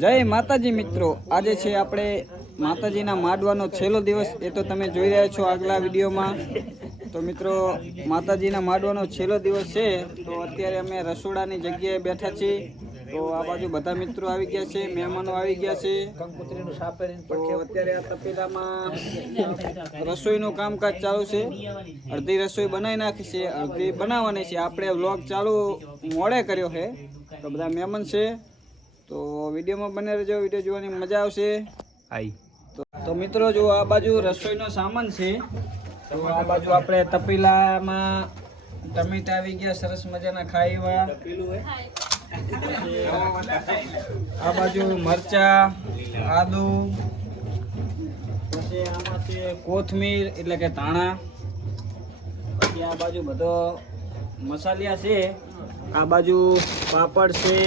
જય માતાજી મિત્રો. આજે છે આપણે માતાજીના માંડવાનો છેલ્લો દિવસ. એ તો તમે જોઈ રહ્યા છો આગલા વિડીયોમાં. તો મિત્રો, માતાજીના માંડવાનો છેલ્લો દિવસ છે. તો અત્યારે અમે રસોડાની જગ્યાએ બેઠા છીએ. તો આ બાજુ બધા મિત્રો આવી ગયા છે, મહેમાનો આવી ગયા છે. તો અત્યારે રસોઈનું કામકાજ ચાલુ છે. અડધી રસોઈ બનાવી નાખી છે, અડધી બનાવવાની છે. આપણે વ્લોગ ચાલુ મોડે કર્યો છે. તો બધા મહેમાન છે. તો વિડીયોમાં બને રહેજો વીડિયો જોવાની મજા આવશે. આઈ. તો મિત્રો જો આ બાજુ રસોઈનો સામાન છે તો આ બાજુ આપણે તપેલામાં ટમેટા આવી ગયા સરસ મજાના ખાઈવા. આ બાજુ મરચા આદુ પછી આમાં છે કોથમીર એટલે કે ધાણા. પછી આ બાજુ બધો મસાલિયા છે. આ બાજુ પાપડ છે.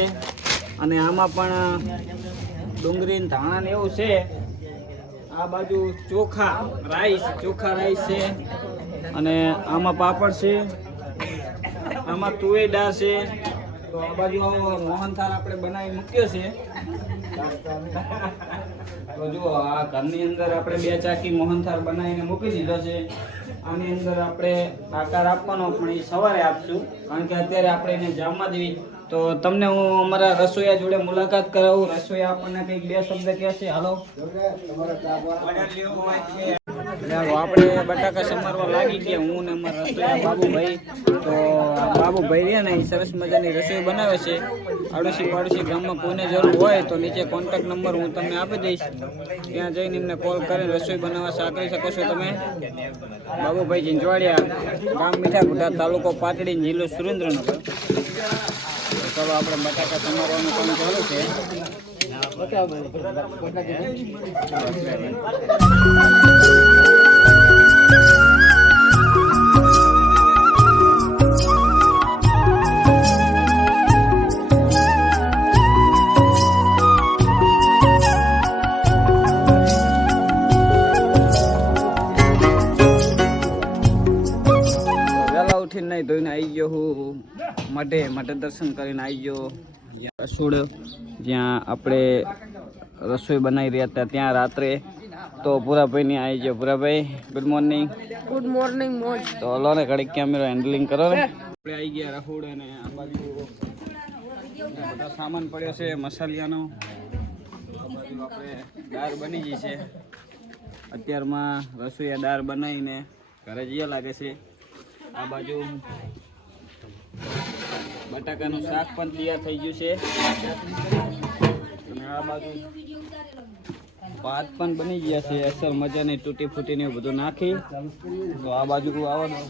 અને આમાં પણ ડુંગળી ધાણા એવું છે. આ બાજુ ચોખા રાઈસ ચોખા રાઈસ છે. અને આમાં પાપડ છે. આમાં દાળ છે. તો આ બાજુ મોહનથાળ આપણે બનાવી મૂક્યો છે. તો જુઓ, આ ઘરની અંદર આપણે બે ચાકી મોહનથાળ બનાવીને મૂકી દીધો છે. આની અંદર આપણે આકાર આપવાનો પણ એ સવારે આપશું. કારણ કે અત્યારે આપણે એને જામવા દેવી તો તમને હું અમારા રસોઈયા જોડે મુલાકાત કરાવું. રસોઈયા આપણને કંઈક બે શબ્દ કહેશે હાલો. આપણે બટાકા સમારવા લાગી ગયા. હું ને અમારા રસોઈયા બાબુભાઈ. તો બાબુભાઈ રહ્યા ને, એ સરસ મજાની રસોઈ બનાવે છે. આડોશી પાડોશી ગામમાં કોઈને જરૂર હોય તો નીચે કોન્ટેક નંબર હું તમને આપી દઈશ. ત્યાં જઈને એમને કોલ કરીને રસોઈ બનાવવા સાંકળી શકો છો તમે. બાબુભાઈ ઝીંઝવાડિયા ગામ મીઠાગુડા તાલુકો પાટડી, જિલ્લો સુરેન્દ્રનગર. તો આપણે બટાકા સમારવાનું કામ ચાલુ છે. વહેલા માટે માટે દર્શન કરીને આવી ગયો રસોડ જ્યાં આપણે રસોઈ બનાવી રહ્યા હતા ત્યાં રાત્રે. તો પૂરાભાઈ આવી ગયો Bhurabhai good morning good morning મોજ. તો હલો ને ઘડીક કેમેરો હેન્ડલિંગ કરો ને. આપણે આવી ગયા રસોડ અને આ બાજુ બધા સામાન પડ્યો છે મસાલિયાનો. આ બાજુ આપણે દાળ બની ગઈ છે. અત્યારમાં રસોઈયા દાળ બનાવીને ઘરે જઈએ લાગે છે. આ બાજુ બટાકાનું શાક પણ તૈયાર થઈ ગયું છે. અને આ બાજુ ભાત પણ બની ગયા છે. અસર મજાની તૂટી ફૂટીને બધું નાખી. તો આ બાજુ આવવાનું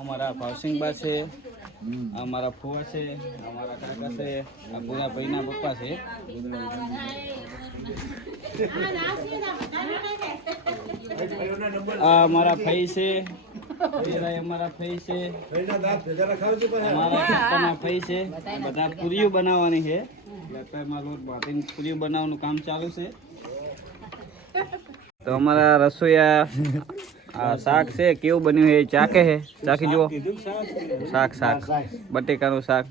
અમારા ભાવસિંગબા છે, અમારા ફુવા છે, અમારા મારા કાકા છે, આ ભાઈના પપ્પા છે. આ અમારા ભાઈ છે. અમારા ભાઈ છે. અમારા પપ્પાના છે. બધા પૂરીઓ બનાવવાની છે. એટલે અત્યારે બાંધીને પૂરીઓ બનાવવાનું કામ ચાલુ છે. તો અમારા રસોઈયા આ શાક છે કેવું બન્યું છે એ ચાકે છે? ચાખી જુઓ. શાક શાક. બટેકાનું શાક.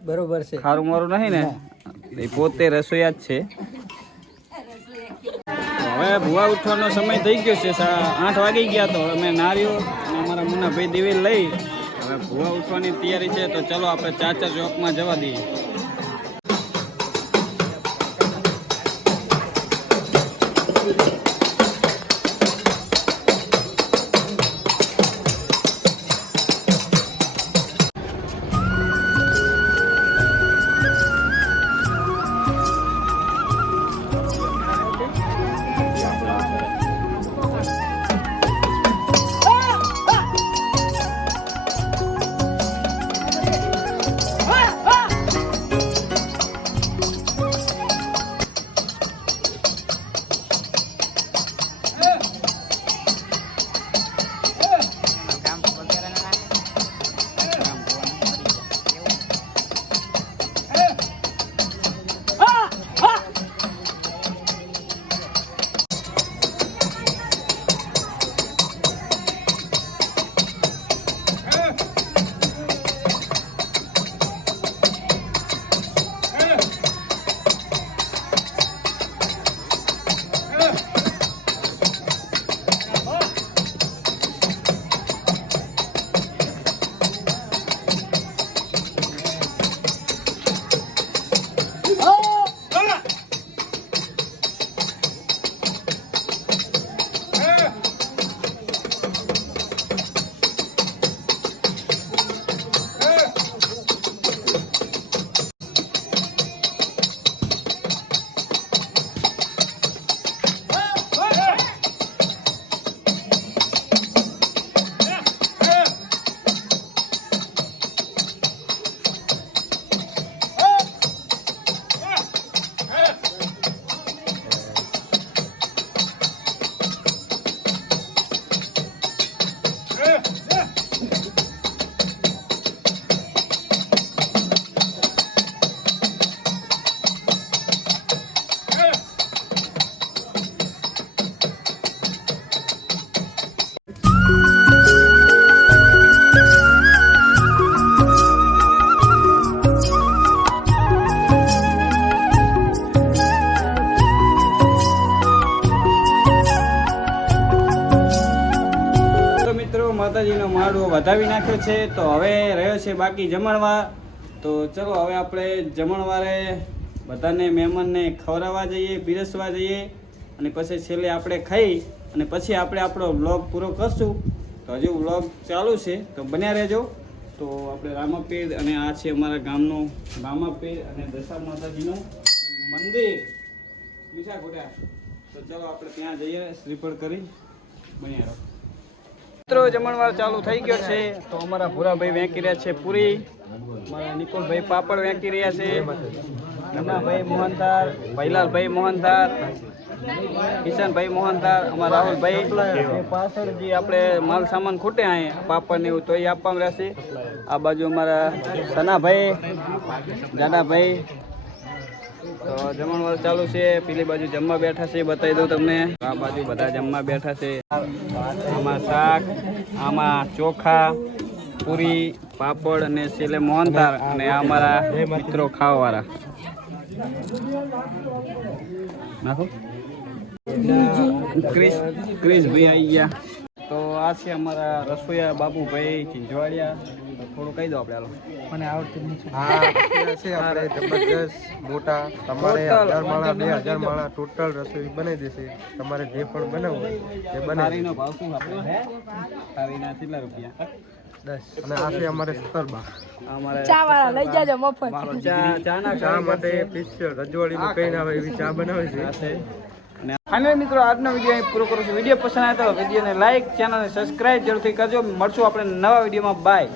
બરોબર છે. ખારું મારું નહીં ને? એ પોતે રસોઈયા જ છે. હવે ભૂવા ઉઠવાનો સમય થઈ ગયો છે આઠ વાગી ગયા તો અમે નારિયો ભાઈ દેવી લઈ હવે ભૂવા ઉઠવાની તૈયારી છે, તો ચલો આપણે ચાચર ચોકમાં જવા દઈએ Yeah. નાખ્યો છે, તો હવે રહ્યો છે બાકી જમણવા. તો ચલો હવે આપણે જમણવારે બધાને મહેમાનને ખવડાવવા જઈએ, પીરસવા જઈએ, અને પછી છેલ્લે આપણે ખાઈ, અને પછી આપણે આપણો વ્લોગ પૂરો કરશું. તો હજુ વ્લોગ ચાલુ છે, તો બન્યા રહેજો. તો આપણે રામાપીર અને આ છે અમારા ગામનો રામાપીર અને દશા માતાજીનું મંદિર. મીઠા ગોટા તો ચાલો આપણે ત્યાં જઈએ, શ્રીફળ કરી બન્યા રહો. મિત્રો, જમણવાર ચાલુ થઈ ગયો છે. તો અમારા ભૂરાભાઈ વેંકી રહ્યા છે પૂરી. અમારા નિકોલભાઈ પાપડ વેંકી રહ્યા છે. નન્નાભાઈ મોહનધાર ભૈલાલભાઈ મોહનધાર કિશનભાઈ મોહનધાર અમારા રાહુલભાઈ. પાછળ આપણે માલ સામાન ખૂટે અહીં પાપડ ને એવું તો એ આપવામાં રહેશે. આ બાજુ અમારા સનાભાઈ જાડાભાઈ તો જમણવાર ચાલુ છે. પેલી બાજુ જમવા બેઠા છે, બતાવી દઉં તમને. આ બાજુ બધા જમવા બેઠા છે. આમાં શાક, આમાં ચોખા, પૂરી, પાપડ અને છેલ્લે મોહનથાળ અને અમારા મિત્રો ખાવાવાળા. નાખો. ક્રિસ ભાઈ આવી ગયા. આ છે અમારા રસોઈયા બાબુભાઈ ચિંજવાડિયા. થોડું કહી દો આપણે હાલો. મને આવડતું નથી. હા છે આપણે જબરજસ્ત મોટા તમારે હજાર માળા બે હજાર માળા ટોટલ રસોઈ બનાવી દેશે. તમારે જે પણ બનાવવું હોય એ બનાવી થાળીનો ભાવ શું આપણે તારીના કેટલા રૂપિયા? દસ. અને આ છે અમારે ચા વાળા લઈ જાજો મફત. ચા માટે સ્પેશિયલ રજવાડીનું કઈ ના આવે એવી ચા બનાવે છે. ફાઇનલ મિત્રો, આજનો વીડિયો અહીં પૂરો કરું છું. વીડિયો પસંદ આવે તો વિડીયોને લાઇક ચેનલને સબસ્ક્રાઇબ જરૂરથી કરજો. મળશું આપણે નવા વિડીયોમાં. બાય.